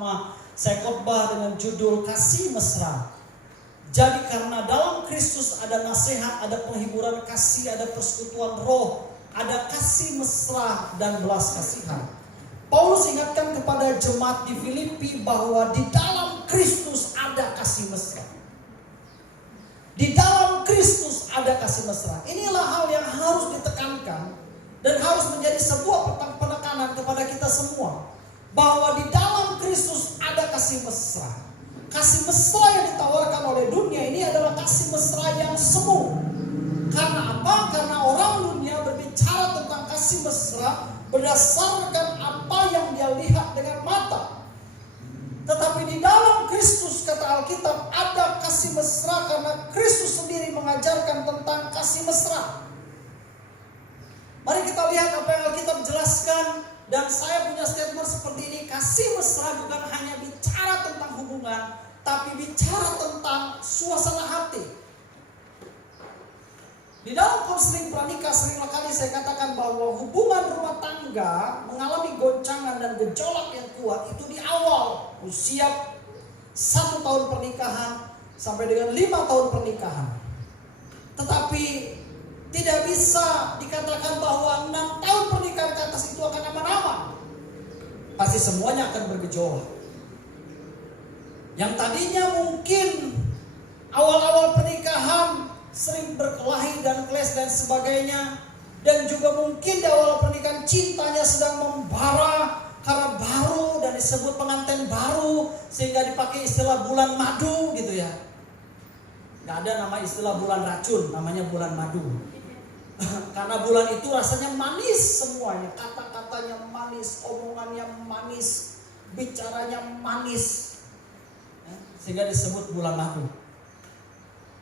pertama saya khotbah dengan judul kasih mesra. Jadi karena dalam Kristus ada nasihat, ada penghiburan kasih, ada persekutuan roh, ada kasih mesra dan belas kasihan. Paulus ingatkan kepada jemaat di Filipi bahwa di dalam Kristus ada kasih mesra. Di dalam Kristus ada kasih mesra. Inilah hal yang harus ditekankan dan harus menjadi sebuah penekanan kepada kita semua. Bahwa di dalam Kristus ada kasih mesra. Kasih mesra yang ditawarkan oleh dunia ini adalah kasih mesra yang semu. Karena apa? Karena orang dunia berbicara tentang kasih mesra berdasarkan apa yang dia lihat dengan mata. Tetapi di dalam Kristus, kata Alkitab, ada kasih mesra karena Kristus sendiri mengajarkan tentang kasih mesra. Mari kita lihat apa yang Alkitab jelaskan. Dan saya punya statement seperti ini. Kasih mesra bukan hanya bicara tentang hubungan, tapi bicara tentang suasana hati. Di dalam konseling pranikah seringkali saya katakan bahwa hubungan rumah tangga mengalami goncangan dan gejolak yang kuat itu di awal usia 1 tahun pernikahan sampai dengan 5 tahun pernikahan. Tetapi tidak bisa dikatakan bahwa 6 tahun pernikahan ke atas itu akan aman-aman. Pasti semuanya akan bergejolak. Yang tadinya mungkin awal-awal pernikahan sering berkelahi dan clash dan sebagainya. Dan juga mungkin di awal pernikahan cintanya sedang membara karena baru dan disebut pengantin baru. Sehingga dipakai istilah bulan madu gitu ya. Gak ada nama istilah bulan racun, namanya bulan madu. Karena bulan itu rasanya manis semuanya. Kata-katanya manis, omongannya manis, bicaranya manis. Sehingga disebut bulan madu.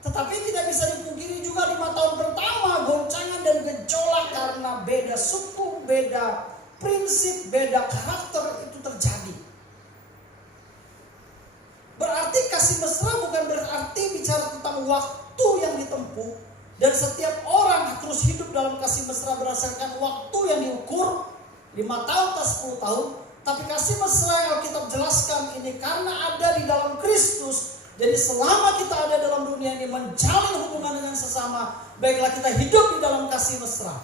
Tetapi tidak bisa dipungkiri juga 5 tahun pertama goncangan dan gejolak karena beda suku, beda prinsip, beda karakter itu terjadi. Berarti kasih mesra bukan berarti bicara tentang waktu yang ditempuh. Dan setiap orang terus hidup dalam kasih mesra berdasarkan waktu yang diukur 5 tahun atau 10 tahun. Tapi kasih mesra yang Alkitab jelaskan ini karena ada di dalam Kristus. Jadi selama kita ada dalam dunia ini menjalin hubungan dengan sesama, baiklah kita hidup di dalam kasih mesra.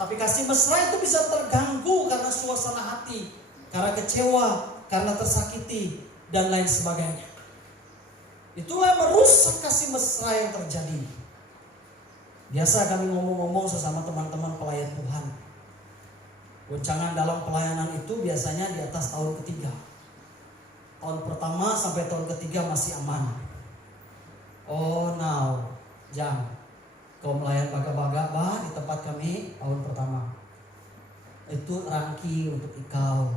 Tapi kasih mesra itu bisa terganggu karena suasana hati, karena kecewa, karena tersakiti, dan lain sebagainya. Itulah merusak kasih mesra yang terjadi. Biasa kami ngomong-ngomong sesama teman-teman pelayan Tuhan. Goncangan dalam pelayanan itu biasanya di atas tahun ketiga. Tahun pertama sampai tahun ketiga masih aman. Oh now, jangan. Kau melayan baga-baga bah di tempat kami tahun pertama. Itu rangki untuk ikau.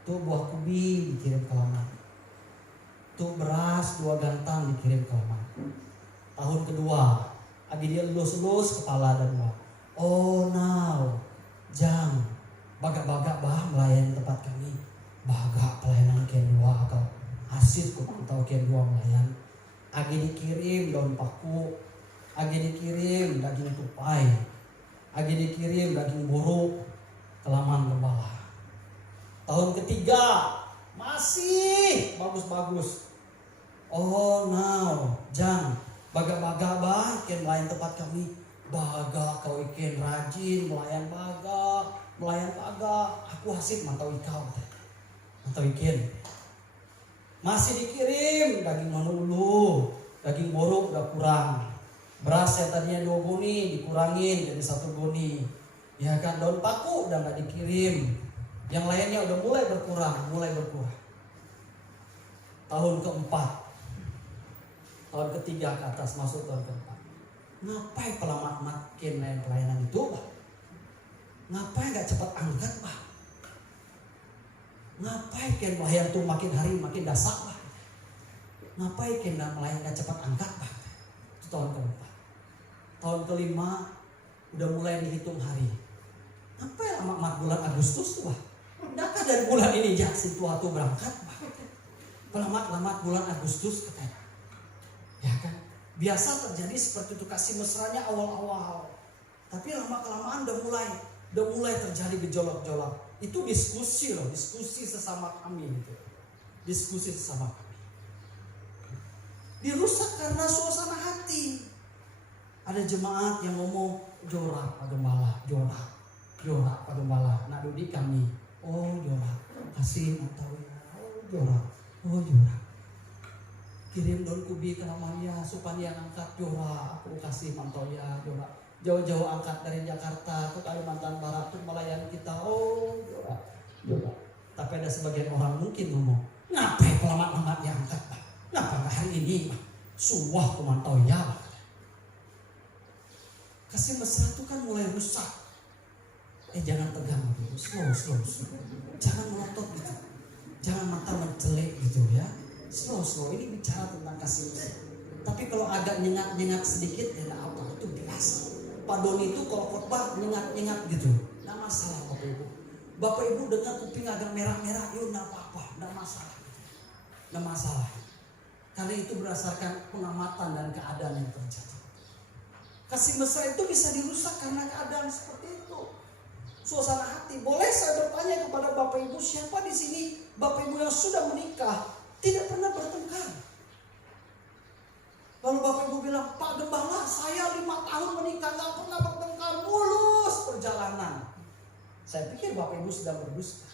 Itu buah kubi dikirim ke Laman. Itu beras 2 gantang dikirim ke Laman. Tahun kedua, lagi dia lulus kepala dan buah. Oh now, jangan. Baga-baga bah melayani tempat kami. Baga pelayanan kian 2 atau asid kok atau kian 2 melayan. Agi dikirim daun paku, agi dikirim daging tupai, agi dikirim daging buruk ke Laman Gembala. Tahun ketiga masih bagus-bagus. Oh now, jang baga-baga bah kian melayan tempat kami. Baga kau ikin rajin melayan baga, melayan baga. Aku asid mantau ikau. Atau ikin masih dikirim daging manulu, daging borok udah kurang, beras yang tadinya 2 goni dikurangin jadi 1 goni, ya kan. Daun paku udah nggak dikirim, yang lainnya udah mulai berkurang. Tahun keempat, tahun ketiga ke atas masuk tahun keempat, ngapain pelamat makin pelayanan itu bah? Ngapain nggak cepat angkat bah? Ngapain kan melayan tuh makin hari makin dasak bah? Ngapain kan melayan gak cepat angkat bah? Itu tahun keempat. Tahun kelima udah mulai dihitung hari. Ngapain lama bulan Agustus tuh bah? Ndakah dari bulan ini ya si tua tuh berangkat bah? Pelamat bulan Agustus katanya. Ya kan? Biasa terjadi seperti itu kasih mesranya awal-awal. Tapi lama-kelamaan udah mulai terjadi gejolak-gejolak. Itu diskusi loh, diskusi sesama kami gitu. diskusi sama kami. Dirusak karena suasana hati. Ada jemaat yang ngomong, jorak Pak Gembala, jorak Pak Gembala. Nak dudi kami, oh jorak, kasih atau jorak, oh jorak. Kirim Don Kubi ke namanya supaya angkat jorak, aku kasih mantoya jorak. Jauh-jauh angkat dari Jakarta ke Kalimantan Barat untuk melayani kita, oh jorak. Tapi ada sebagian orang mungkin ngomong, ngapain pelamat-pelamat yang angkat Pak? Kenapa nggak hari ini Pak? Suah ku mantoya Pak. Kasih mesra itu kan mulai rusak. Jangan tegang dulu, slow. Jangan melotot gitu. Jangan mata mencelik gitu ya. Slow. Ini bicara tentang kasih mesra. Tapi kalau agak nyengat sedikit ya enggak apa, itu biasa. Pak Doni itu kalau khotbah nyengat gitu. Enggak masalah Bapak Ibu. Bapak Ibu dengar kuping agak merah-merah, yuk enggak apa-apa, enggak masalah. Enggak masalah. Karena itu berdasarkan pengamatan dan keadaan yang terjadi. Kasih mesra itu bisa dirusak karena keadaan seperti itu. Suasana hati. Boleh saya bertanya kepada Bapak Ibu, siapa di sini Bapak Ibu yang sudah menikah tidak pernah bertengkar? Lalu Bapak Ibu bilang, Pak Gembala, saya 5 tahun menikah nggak pernah bertengkar, mulus perjalanan. Saya pikir Bapak Ibu sedang berdusta.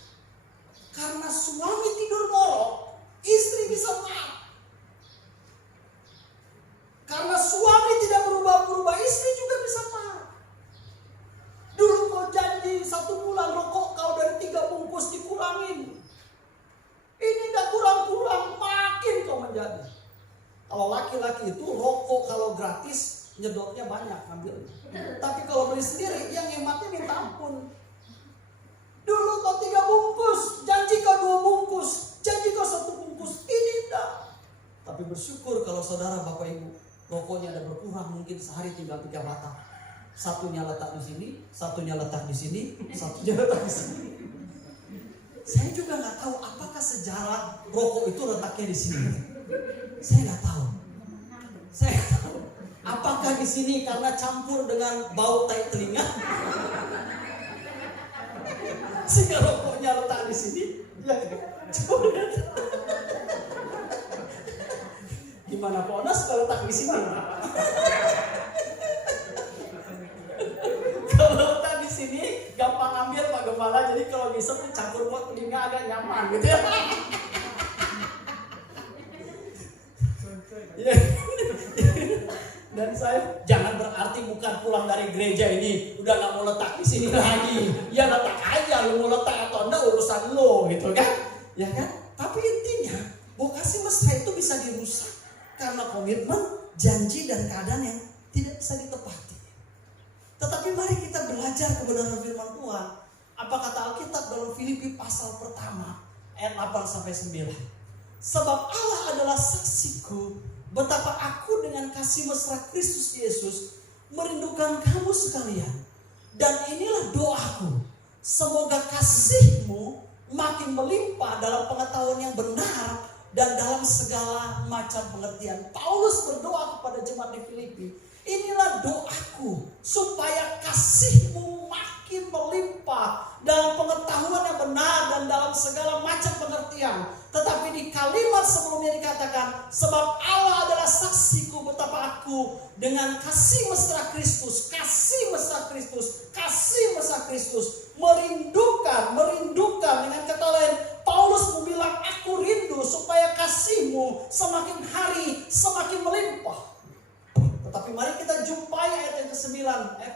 Karena suami tidur ngorok, istri bisa marah. Karena suami tidak berubah-ubah, istri juga bisa marah. Dulu kau janji 1 bulan rokok kau dari 3 bungkus dikurangin. Ini tidak kurang-kurang, makin kau menjadi. Kalau laki-laki itu rokok kalau gratis nyedotnya banyak ambil. Tapi kalau beli sendiri yang hematnya minta ampun. Dulu kau 3 bungkus, janji kau 2 bungkus, janji kau 1 bungkus, ini tidak. Tapi bersyukur kalau saudara Bapak Ibu rokoknya ada berkurang, mungkin sehari tinggal 3 batang. Satunya letak di sini, satunya letak di sini, satunya letak di sini. Saya juga nggak tahu apakah sejarah rokok itu letaknya di sini. Saya nggak tahu. Apakah di sini karena campur dengan bau tai telinga, sehingga rokoknya letak di sini? Ya, coba lihat. Gimana Pak Onas kalau letak di sini? Kalau letak di sini gampang ambil Pak Gembala, jadi kalau bisa campur buat telinga agak nyaman gitu ya. Dan saya jangan berarti bukan pulang dari gereja ini udah nggak mau letak di sini lagi. Ya letak aja, lu mau letak atau enggak urusan lo gitu kan? Ya kan? Tapi intinya bahwa kasih mesra itu bisa dirusak karena komitmen, janji dan keadaan yang tidak bisa ditepati. Tetapi mari kita belajar kebenaran firman Tuhan. Apa kata Alkitab dalam Filipi pasal pertama ayat 8-9. Sebab Allah adalah saksiku betapa aku dengan kasih mesra Kristus Yesus merindukan kamu sekalian. Dan inilah doaku, semoga kasihmu makin melimpah dalam pengetahuan yang benar dan dalam segala macam pengertian. Paulus berdoa kepada jemaat di Filipi, inilah doaku supaya kasihmu makin melimpah dalam pengetahuan yang benar dan dalam segala macam pengertian. Tetapi di kalimat sebelumnya dikatakan, sebab Allah adalah saksiku betapa aku dengan kasih mesra Kristus merindukan dengan kata lain, Paulus bilang aku rindu supaya kasihmu semakin hari semakin melimpah. Tetapi mari kita jumpai ayat yang ke-9,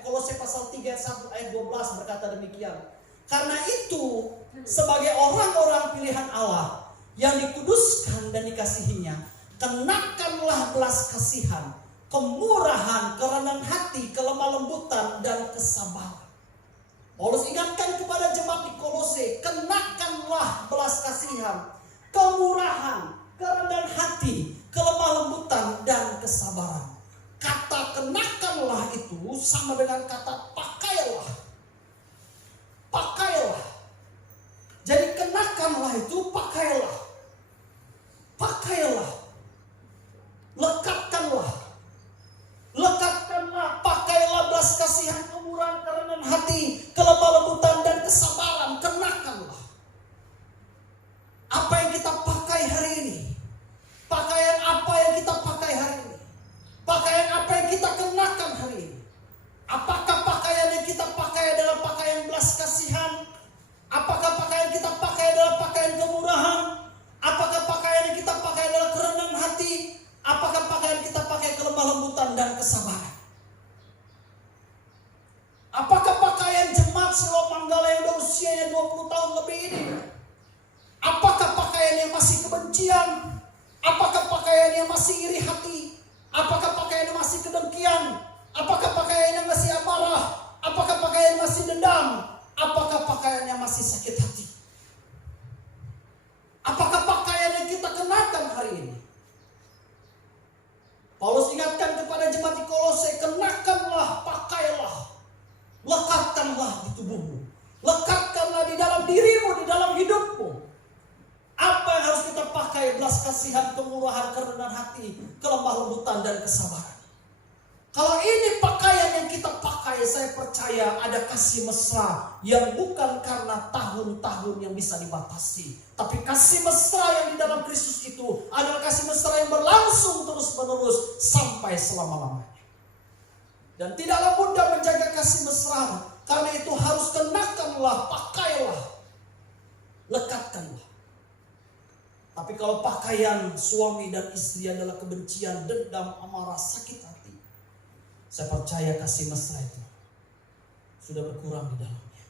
Kolose pasal 3 ayat 1 ayat 12 berkata demikian. Karena itu sebagai orang-orang pilihan Allah yang dikuduskan dan dikasihinya, kenakanlah belas kasihan, kemurahan, kerendahan hati, kelemah lembutan dan kesabaran. Paulus ingatkan kepada jemaat di Kolose, kenakanlah belas kasihan, kemurahan, kerendahan hati, kelemah lembutan dan kesabaran. Kata kenakanlah itu sama dengan kata pakailah. Pakailah. Jadi kenakanlah itu pakailah. Pakailah. Lekatkanlah. Lekatkanlah, pakailah belas kasihan, kemurahan, kerendahan hati, kelemah lembutan dan kesabaran. Kenakanlah. Apa yang kita pakai kebencian? Apakah pakaiannya masih iri hati? Apakah pakaiannya masih kedengkian? Apakah pakaiannya masih amarah? Apakah pakaiannya masih dendam? Apakah pakaiannya masih sakit hati? Apakah pakaian yang kita kenakan hari ini? Paulus ingatkan kepada jemaat di Kolose, kenakanlah, pakailah, lekatkanlah di tubuhmu, lekatkanlah di dalam dirimu, di dalam hidupmu. Apa yang harus kita pakai? Belas kasihan, kemurahan, kerendahan hati, kelemah lembutan, dan kesabaran. Kalau ini pakaian yang kita pakai, saya percaya ada kasih mesra yang bukan karena tahun-tahun yang bisa dibatasi, tapi kasih mesra yang di dalam Kristus itu adalah kasih mesra yang berlangsung terus-menerus sampai selama-lamanya. Dan tidaklah mudah menjaga kasih mesra, karena itu harus kenakanlah, pakailah, lekatkanlah. Tapi kalau pakaian suami dan istri adalah kebencian, dendam, amarah, sakit hati, saya percaya kasih mesra itu sudah berkurang di dalamnya.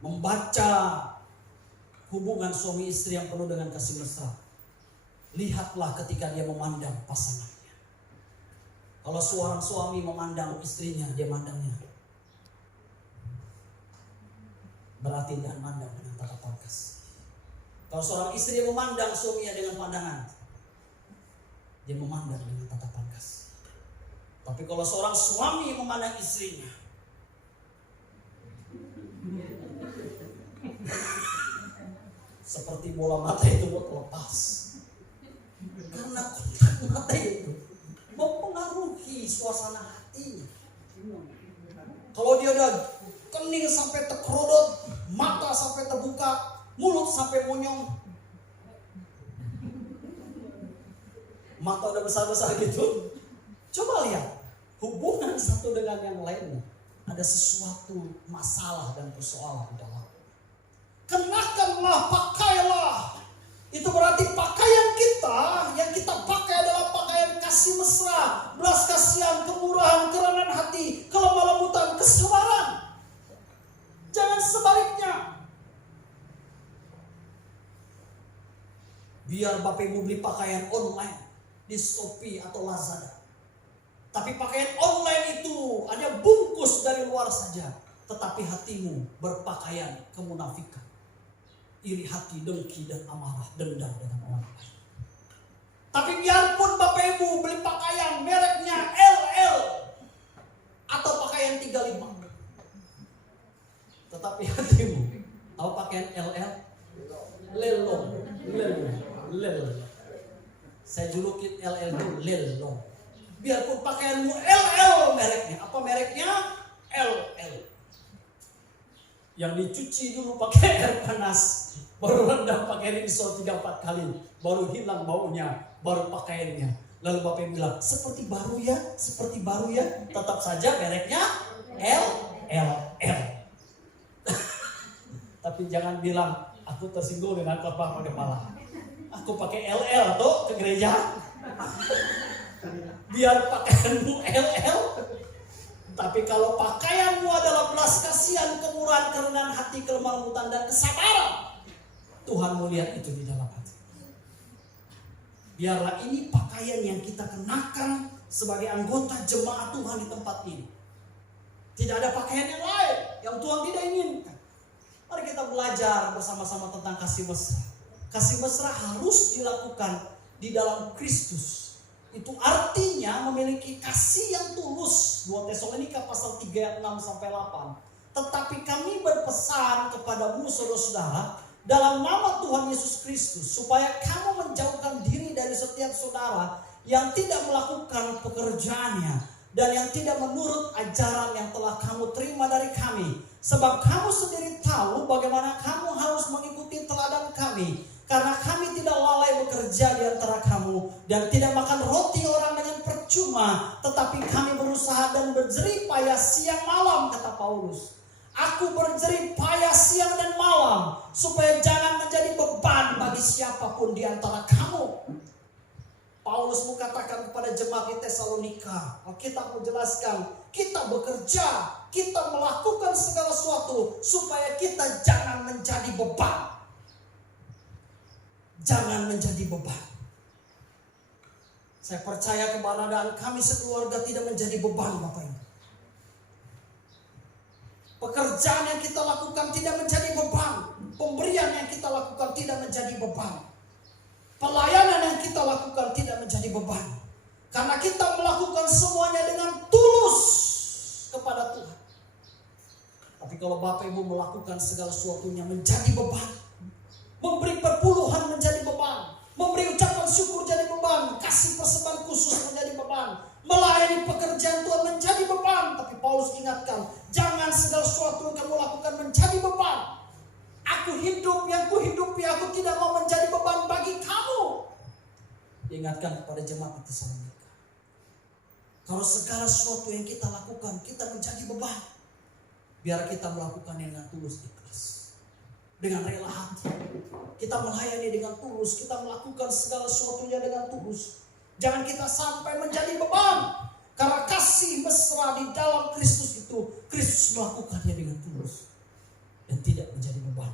Membaca hubungan suami istri yang penuh dengan kasih mesra, lihatlah ketika dia memandang pasangannya. Kalau seorang suami memandang istrinya, dia mandangnya, berarti dia memandang dengan tatapan kasih. Kalau seorang istri memandang suaminya dengan pandangan, dia memandang dengan tatapan kasih. Tapi kalau seorang suami memandang istrinya, seperti bola mata itu buat lepas. Karena kontak mata itu mempengaruhi suasana hatinya. Kalau dia udah kening sampai terkerodot, mata sampai terbuka, mulut sampai monyong, mata udah besar-besar gitu, coba lihat hubungan satu dengan yang lainnya, ada sesuatu masalah dan persoalan di dalam. Kenakanlah, pakailah. Itu berarti pakaian kita yang kita pakai adalah pakaian kasih mesra, belas kasihan, kemurahan, kerendahan hati, kelemah lembutan, kesabaran. Jangan sebaliknya. Biar Bapak Ibu beli pakaian online di Shopee atau Lazada, tapi pakaian online itu hanya bungkus dari luar saja, tetapi hatimu berpakaian kemunafikan, iri hati, dengki, dan amarah, dendam dengan orang lain. Tapi biarpun Bapak Ibu beli pakaian mereknya LL atau pakaian 35, tetapi hatimu, tahu pakaian LL? Lelong. Saya julukin LL itu lelong. Biarpun pakaianmu LL mereknya, apa mereknya? LL. Yang dicuci dulu pakai air panas, baru rendam pakai risol 3-4 kali, baru hilang baunya, baru pakaiannya. Lalu Bapak bilang, seperti baru ya, tetap saja mereknya LL. Tapi jangan bilang, aku tersinggung dengan kepala. Aku pakai LL tuh ke gereja. Biar pakaianmu LL. Tapi kalau pakaianmu adalah belas kasihan, kemurahan, kerendahan hati, kelemah lembutan, dan kesabaran, Tuhan melihat itu di dalam hati. Biarlah ini pakaian yang kita kenakan sebagai anggota jemaat Tuhan di tempat ini. Tidak ada pakaian yang lain yang Tuhan tidak inginkan. Mari kita belajar bersama-sama tentang kasih mesra. Kasih mesra harus dilakukan di dalam Kristus. Itu artinya memiliki kasih yang tulus. 2 Tesalonika pasal 3 ayat 6 sampai 8. Tetapi kami berpesan kepadamu saudara-saudara dalam nama Tuhan Yesus Kristus, supaya kamu menjauhkan diri dari setiap saudara yang tidak melakukan pekerjaannya dan yang tidak menurut ajaran yang telah kamu terima dari kami. Sebab kamu sendiri tahu bagaimana kamu harus mengikuti teladan kami. Karena kami tidak lalai bekerja di antara kamu dan tidak makan roti orang dengan percuma, tetapi kami berusaha dan berjerih payah siang malam, kata Paulus. Aku berjerih payah siang dan malam supaya jangan menjadi beban bagi siapapun di antara kamu. Paulus mengatakan kepada jemaat di Tesalonika, kita menjelaskan, kita bekerja, kita melakukan segala sesuatu supaya kita jangan menjadi beban. jangan menjadi beban. Saya percaya keberadaan kami sekeluarga tidak menjadi beban, Bapak Ibu. Pekerjaan yang kita lakukan tidak menjadi beban. Pemberian yang kita lakukan tidak menjadi beban. Pelayanan yang kita lakukan tidak menjadi beban. Karena kita melakukan semuanya dengan tulus kepada Tuhan. Tapi kalau Bapak Ibu melakukan segala sesuatunya menjadi beban, memberi perpuluhan menjadi beban, memberi ucapan syukur jadi beban, kasih persembahan khusus menjadi beban, melayani pekerjaan Tuhan menjadi beban. Tapi Paulus ingatkan, jangan segala sesuatu yang kamu lakukan menjadi beban. Aku hidup, yang kuhidupi aku tidak mau menjadi beban bagi kamu. Diingatkan kepada jemaat di Tesalonika. Kalau segala sesuatu yang kita lakukan kita menjadi beban, biar kita melakukannya dengan tulus ikhlas, dengan rela hati. Kita melayani dengan tulus, kita melakukan segala sesuatunya dengan tulus. Jangan kita sampai menjadi beban. Karena kasih mesra di dalam Kristus itu, Kristus melakukannya dengan tulus dan tidak menjadi beban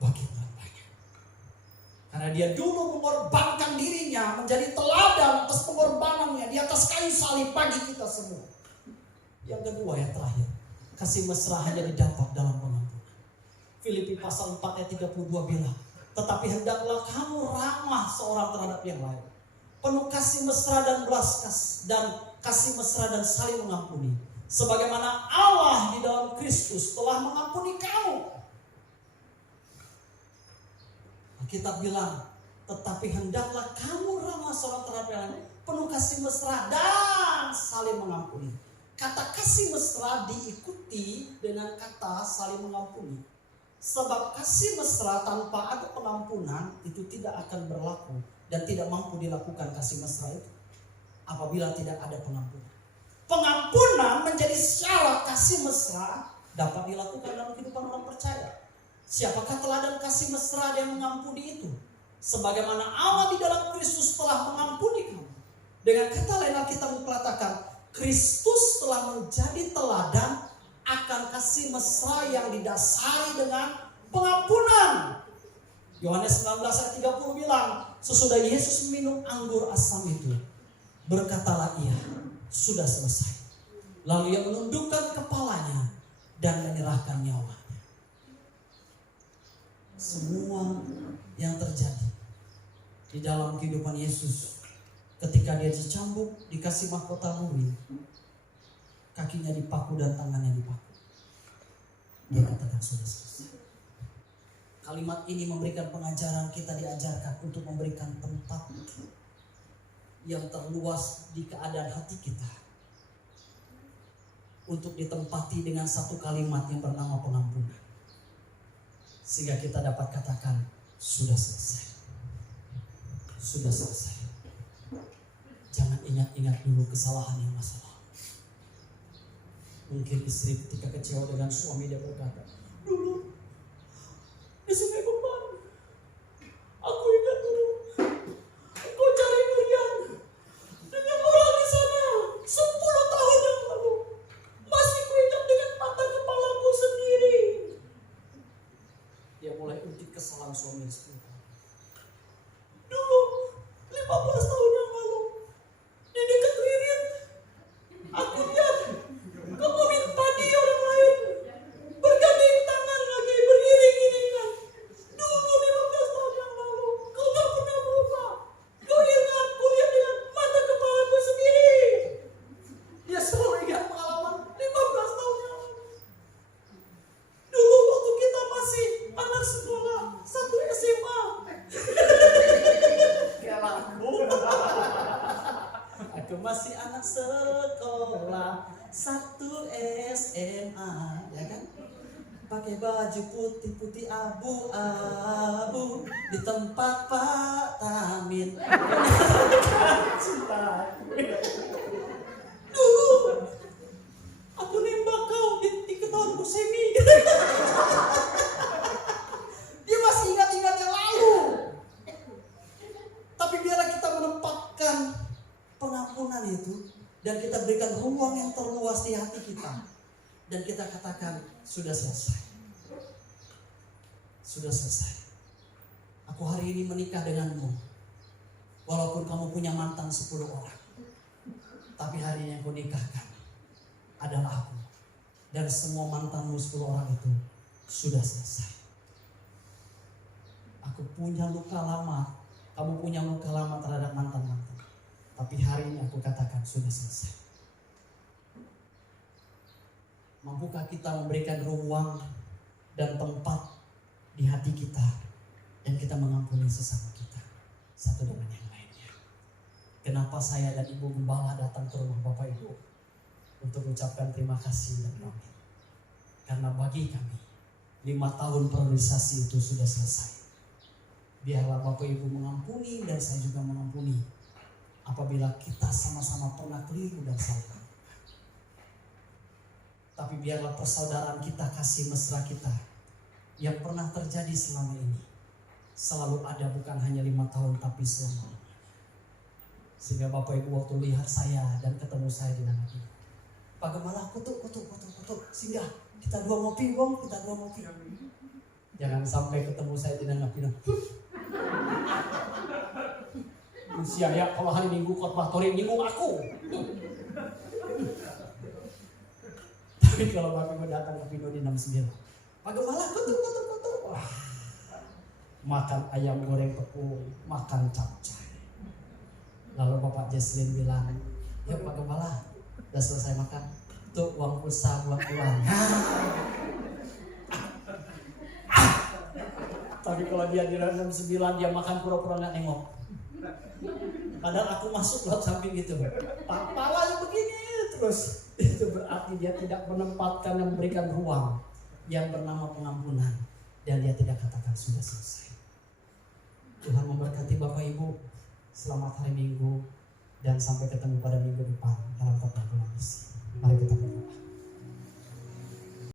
bagi orang banyak. Karena dia dulu mengorbankan dirinya, menjadi teladan atas pengorbanannya di atas kayu salib bagi kita semua. Yang kedua, yang terakhir, kasih mesra hanya didapat dalam pengampunan. Filipi pasal 4 ayat 32 bilang, tetapi hendaklah kamu ramah seorang terhadap yang lain, penuh kasih mesra dan belas kasih mesra dan saling mengampuni, sebagaimana Allah di dalam Kristus telah mengampuni kamu. Kita bilang, tetapi hendaklah kamu ramah seorang terhadap yang lain, penuh kasih mesra dan saling mengampuni. Kata kasih mesra diikuti dengan kata saling mengampuni. Sebab kasih mesra tanpa ada pengampunan itu tidak akan berlaku dan tidak mampu dilakukan kasih mesra itu apabila tidak ada pengampunan. Pengampunan menjadi syarat kasih mesra dapat dilakukan dalam kehidupan orang percaya. Siapakah teladan kasih mesra yang mengampuni itu? Sebagaimana Allah di dalam Kristus telah mengampuni kamu. Dengan kata lain Alkitab mengatakan, Kristus telah menjadi teladan akan kasih mesra yang didasari dengan pengampunan. Yohanes 19 ayat 30 bilang, sesudah Yesus minum anggur asam itu, berkatalah ia, sudah selesai. Lalu ia menundukkan kepalanya dan menyerahkan nyawanya. Semua yang terjadi di dalam kehidupan Yesus, ketika dia dicambuk, dikasih mahkota muri, kakinya dipaku dan tangannya dipaku, dia katakan sudah selesai. Kalimat ini memberikan pengajaran, kita diajarkan untuk memberikan tempat yang terluas di keadaan hati kita, untuk ditempati dengan satu kalimat yang bernama pengampunan, sehingga kita dapat katakan sudah selesai. Sudah selesai. Jangan ingat-ingat dulu kesalahan yang masa lalu. Mungkin istri ketika kecewa dengan suami, dia berkata, dulu di Sungai Beban, aku ingat dulu engkau cari Miriam dengan orang di sana 10 tahun yang lalu. Masih kuingat dengan mata kepalaku sendiri. Dia mulai untik kesalahan suami 10 tahun. Dulu 15 tahun yang lalu di dekat Ririn, aku lihat kamu minta padi orang lain, bergandeng tangan lagi, beriring-iringan. Dulu 15 tahun yang lalu kau tak pernah lupa. Kau ingat, kulihat dengan mata kepalaku sendiri. Dia selalu ingat pengalaman 15 tahun yang lalu. Dulu waktu kita masih anak sekolah 1 SMA. Aku masih anak sekolah 1 SMA, ya kan? Pakai baju putih-putih abu-abu di tempat Pak Tamin. Cinta. Dulu aku nembak kau di ketahuan semi. Dia masih ingat-ingat yang lalu. Tapi biarlah kita menempatkan pengampunan itu dan kita berikan ruang yang terluas di hati kita. Dan kita katakan, sudah selesai. Sudah selesai. Aku Aku hari ini menikah denganmu. Walaupun kamu punya mantan 10 orang. Tapi hari ini yang kau nikahkan adalah aku. Dan semua mantanmu 10 orang itu sudah selesai. Aku punya luka lama. Kamu punya luka lama terhadap mantan-mantan. Tapi hari ini aku katakan sudah selesai. Mampukah kita memberikan ruang dan tempat di hati kita dan kita mengampuni sesama kita satu dengan yang lainnya? Kenapa saya dan Ibu Gembala datang ke rumah Bapak Ibu untuk mengucapkan terima kasih dan pamit? Karena bagi kami 5 tahun periodisasi itu sudah selesai. Biarlah Bapak Ibu mengampuni dan saya juga mengampuni apabila kita sama-sama pernah keliru dan salah. Tapi biarlah persaudaraan kita, kasih mesra kita yang pernah terjadi selama ini selalu ada, bukan hanya 5 tahun tapi selama. Sehingga Bapak Ibu waktu lihat saya dan ketemu saya di dalam ini, Pak Gembala, kutuk, singgah, kita dua ngopi, Bang, kita dua ngopi. Jangan sampai ketemu saya di dalam ini. Usia ya, kalau hari Minggu khotbah Torin nyinggung aku. Tapi kalau Bapak Ibu datang ke Pino di 69, Pak Gembala, kutuk. Wah, makan ayam goreng tepung, makan capcay. Lalu Bapak Jesslyn bilang, ya Pak Gembala, udah selesai makan, tuh uang pulsa buat uang. Tapi kalau dia di 69 dia makan pura-pura nggak nengok. Padahal aku masuk lewat samping gitu, palanya begini terus. Itu berarti dia tidak menempatkan dan memberikan ruang yang bernama pengampunan, dan dia tidak katakan sudah selesai. Tuhan memberkati Bapak Ibu. Selamat hari Minggu dan sampai ketemu pada minggu depan dalam khotbah Misi. Mari kita berdoa.